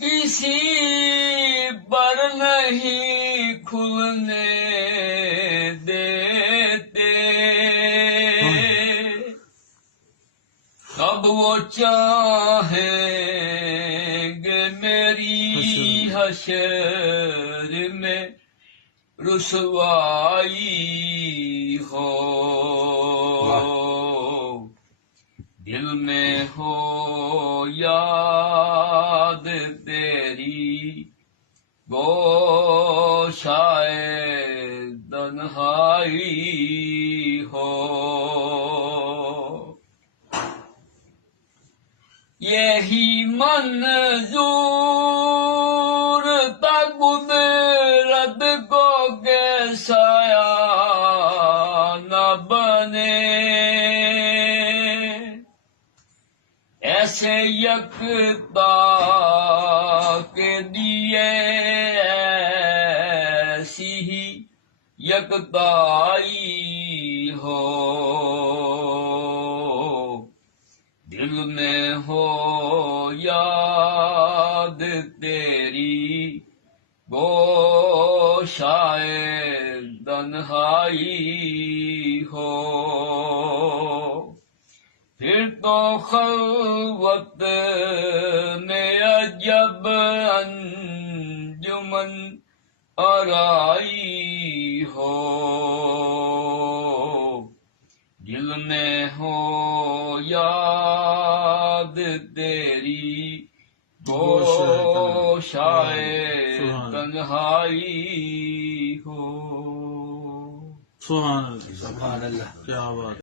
کسی پر نہیں کھلنے دیتے، کب وہ چاہیں گے میری حشر میں رسوائی ہو، دل میں ہو یاد تیری گوشائے تنہائی ہو، یہی منظور تھا قدرت کو کہ سایہ نہ بنے، ایسے یکتا کے دیے ایسی ہی یکتائی ہو، دل میں ہو یاد تیری گوشائے تنہائی ہو، پھر تو خلوت میں عجب انجمن آرائی ہو، دل میں ہو یاد تیری گوشائے تنہائی ہو۔ سبحان اللہ، کیا بات۔